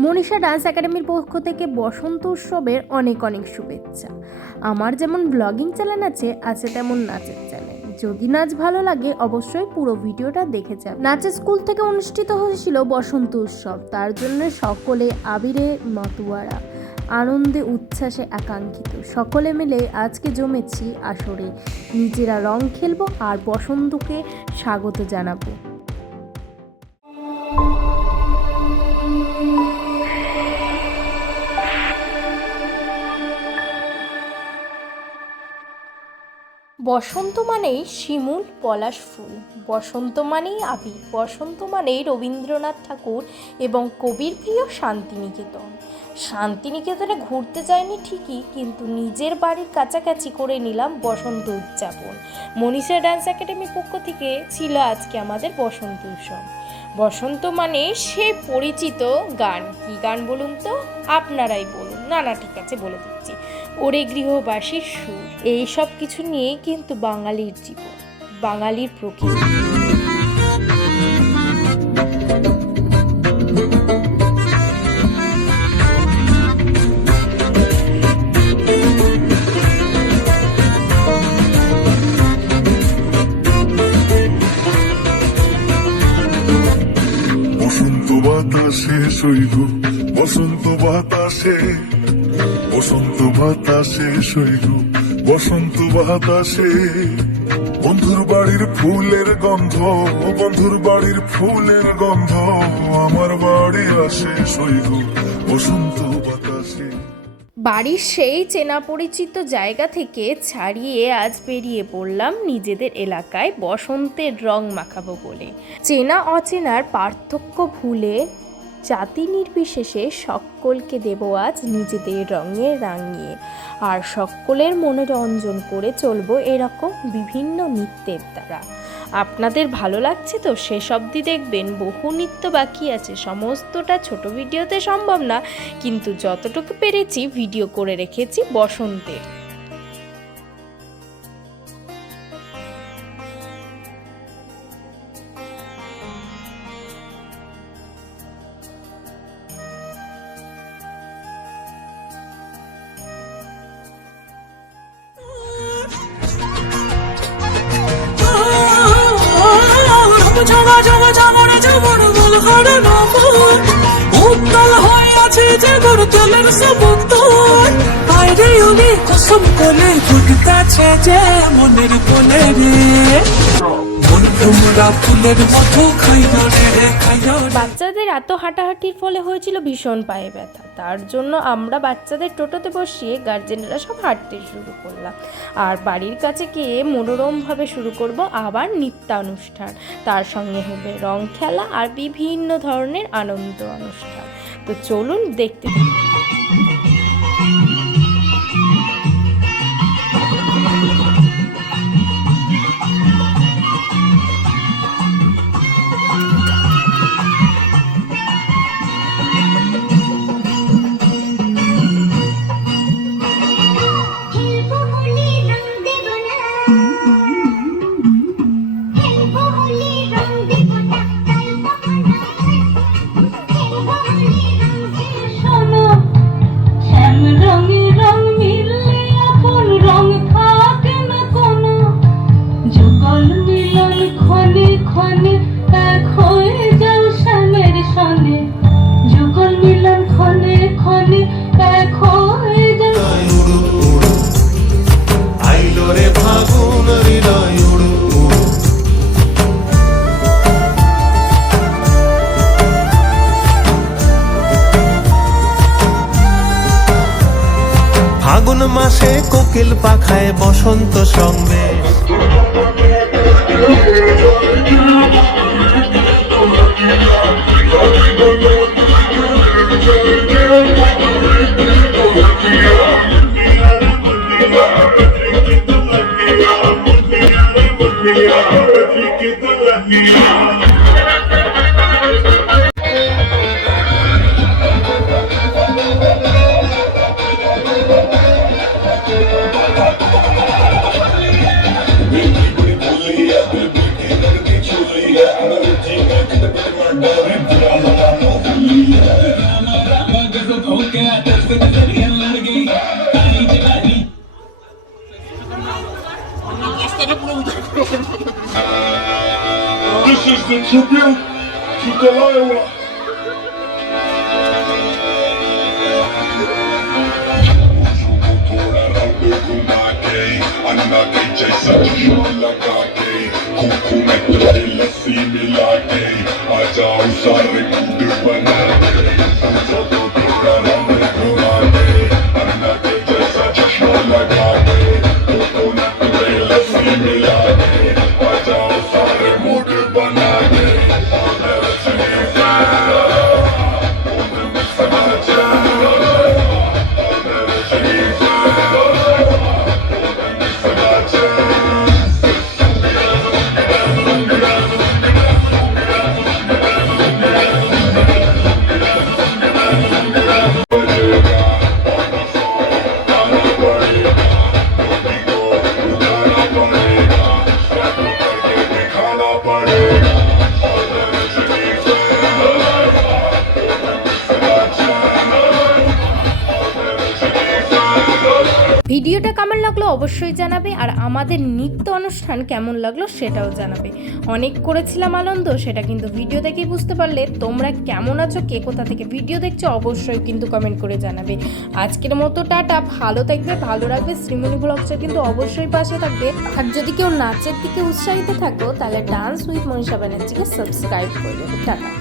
Manisha dance একাডেমির পক্ষ থেকে বসন্ত উৎসবের অনেক অনেক শুভেচ্ছা। আমার যেমন ব্লগিং চ্যানেল আছে আছে তেমন নাচের চ্যানেল যদি নাচ ভালো লাগে, অবশ্যই পুরো ভিডিওটা দেখে যান নাচের স্কুল থেকে অনুষ্ঠিত হয়েছিল বসন্ত উৎসব। তার জন্য সকলে আবিরে, মতুয়ারা, আনন্দে, উচ্ছ্বাসে একাঙ্ক্ষিত সকলে মিলে আজকে জমেছি আসরে। নিজেরা রং খেলব আর বসন্তকে স্বাগত জানাব। বসন্ত মানেই শিমুল, পলাশ ফুল। বসন্ত মানেই আবির, বসন্ত মানেই রবীন্দ্রনাথ ঠাকুর এবং কবির প্রিয় শান্তিনিকেতন। শান্তিনিকেতনে ঘুরতে যাইনি ঠিকই, কিন্তু নিজের বাড়ির কাছাকাছি করে নিলাম বসন্ত উদযাপন। মনীষা ডান্স একাডেমির পক্ষ থেকে ছিল আজকে আমাদের বসন্ত উৎসব। বসন্ত মানে সে পরিচিত গান। কি গান বলুন তো? আপনারাই বলুন। না না ঠিক আছে বলে দিচ্ছি। ওরে গৃহবাসীর সুর এই সব কিছু নিয়েই কিন্তু বাঙালির জীবন, বাঙালির প্রকৃতি। বসন্ত বাতাসে শৈল বসন্ত বাতাসে। বসন্ত বাতাসে শৈল, বসন্ত বাতাসে। বন্ধুর বাড়ির ফুলের গন্ধ, বন্ধুর বাড়ির ফুলের গন্ধ, আমার বাড়ি আসে শৈল, বসন্ত বাতাসে। বাড়ির সেই চেনা পরিচিত জায়গা থেকে ছাড়িয়ে আজ বেরিয়ে পড়লাম নিজেদের এলাকায় বসন্তের রং মাখাবো বলে। চেনা অচেনার পার্থক্য ভুলে জাতি নির্বিশেষে সকলকে দেব আজ নিজেদের রঙে রাঙিয়ে। আর সকলের মনোরঞ্জন করে চলবো এরকম বিভিন্ন নৃত্যের দ্বারা। আপনাদের ভালো লাগছে তো? শেষ অবধি দেখবেন। বহু নৃত্য বাকি আছে। সমস্তটা ছোট ভিডিওতে সম্ভব না। কিন্তু যতটুকু পেরেছি, ভিডিও করে রেখেছি বসন্তের। জমা জমা জামরে জমর বল হারানো মন উত্তাল হয়ে আছে যেমন তেলের সমুন্দর বাইরে উনি কসম কোলে ফুটতাছে যে মনের কোলে রে বাচ্চাদের এত হাঁটাহাঁটির ফলে হয়েছিল ভীষণ পায়ে ব্যথা। তার জন্য আমরা বাচ্চাদের টোটোতে বসিয়ে গার্জেনরা সব হাঁটতে শুরু করলাম। আর বাড়ির কাছে গিয়ে মনোরমভাবে শুরু করব আবার নৃত্যানুষ্ঠান। তার সঙ্গে হবে রং খেলা আর বিভিন্ন ধরনের আনন্দ অনুষ্ঠান। তো চলুন দেখতে থাকুন। কোকিল পাখায় বসন্ত সঙ্গে Yeah. ٿورا گها لڳا I'm not a بند ভিডিওটা কেমন লাগল অবশ্যই জানাবে, আর আমাদের নৃত্য অনুষ্ঠান কেমন লাগল সেটাও জানাবে। অনেক করেছিলাম আনন্দ, সেটা কিন্তু ভিডিও দেখেই বুঝতে পারলে তোমরা কেমন আছো, কে কোথা থেকে ভিডিও দেখছ অবশ্যই কিন্তু কমেন্ট করে জানাবে। আজকের মতো টাটা, ভালো থাকবে, ভালো রাখবে, শ্রীমণি ব্লগসের কিন্তু অবশ্যই পাশে থাকবে। আর যদি কেউ নাচের দিকে উৎসাহিত থাকো, তাহলে ডান্স উইথ মনীষা ব্যানার্জিকে সাবস্ক্রাইব করে দেবে। টাটা।